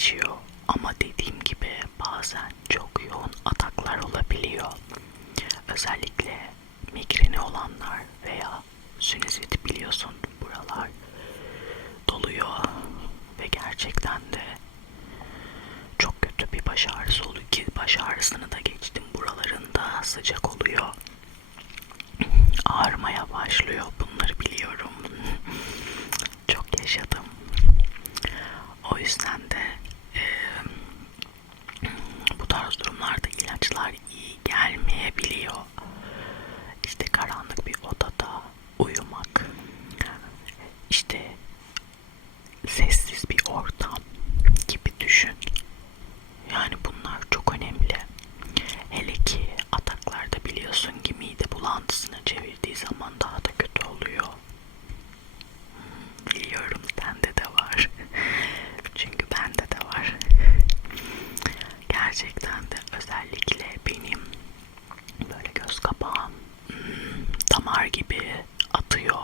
geçiyor ama dediğim gibi bazen çok yoğun ataklar olabiliyor. Özellikle migreni olanlar veya sünizit gibi atıyor.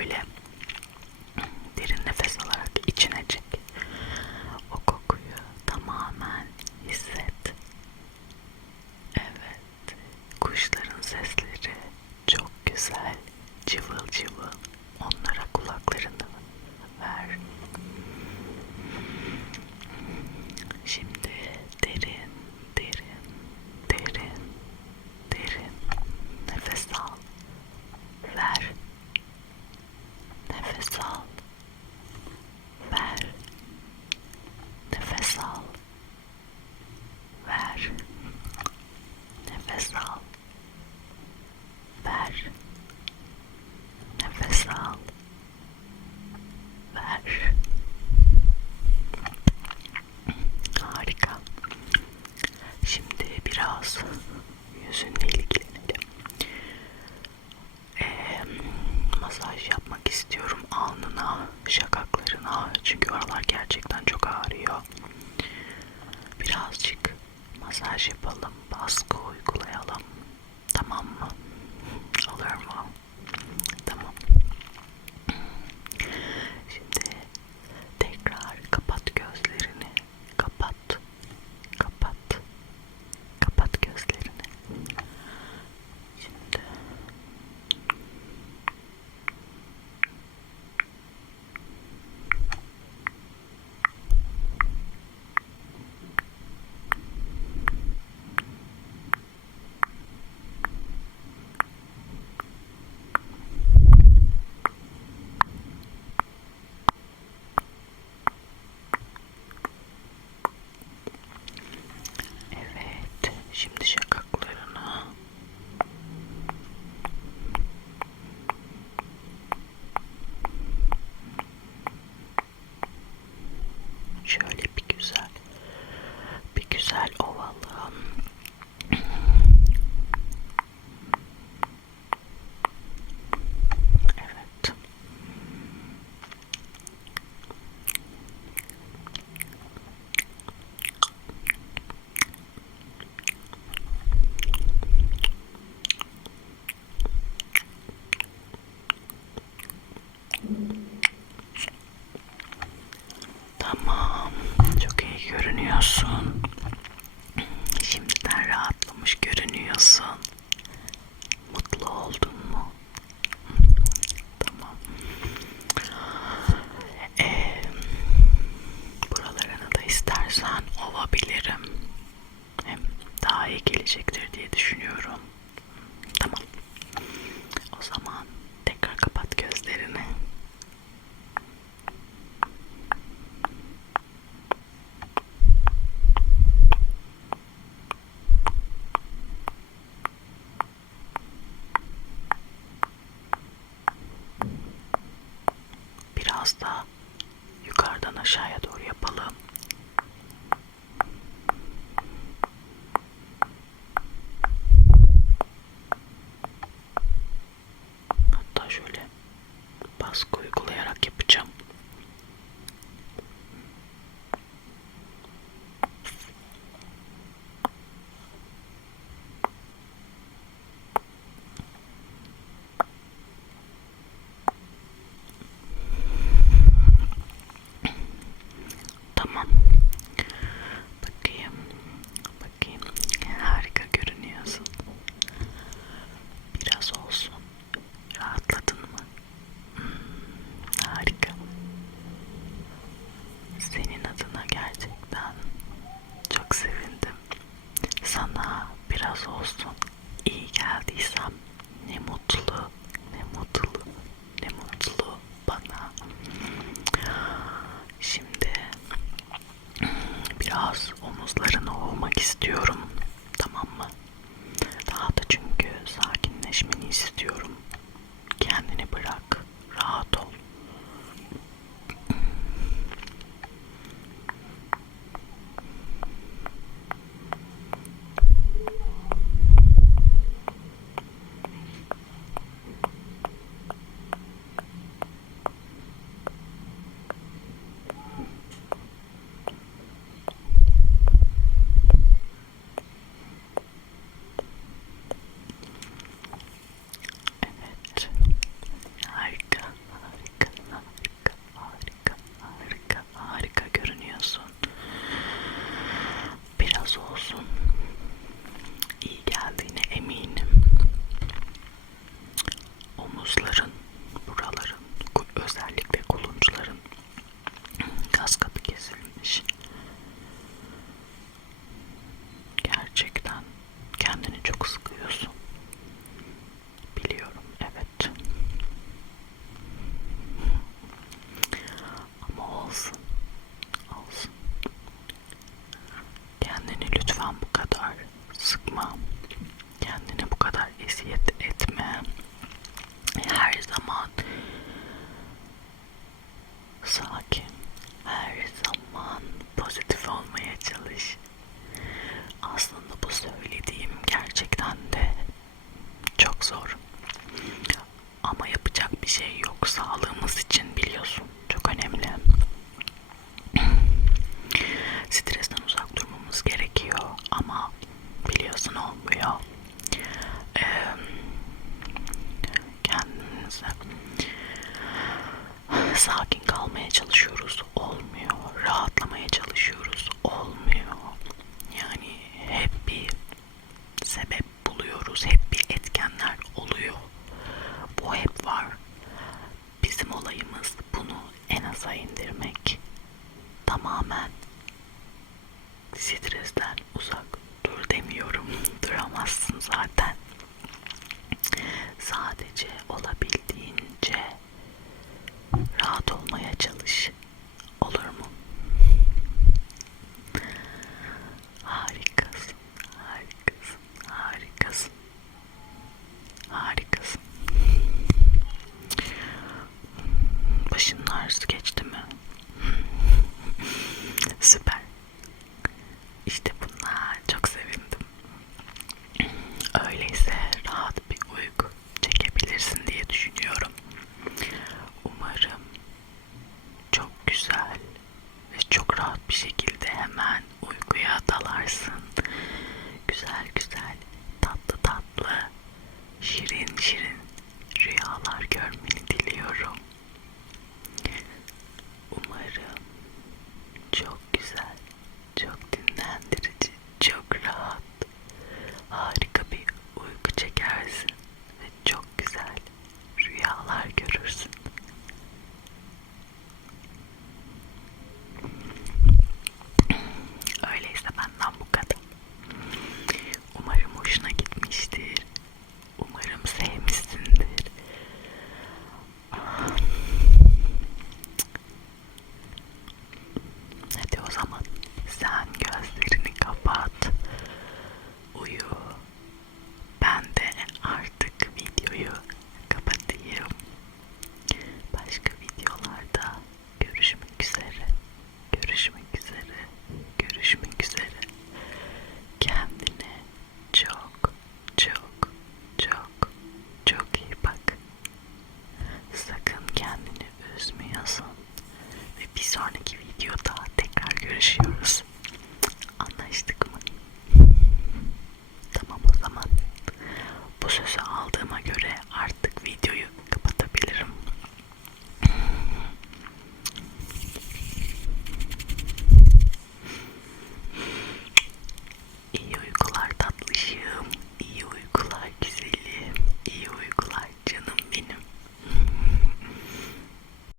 Öyle. Çünkü oralar gerçekten çok ağrıyor. Birazcık masaj yapalım, baskı uygulayalım. Tamam mı? Asla yukarıdan aşağıya doğru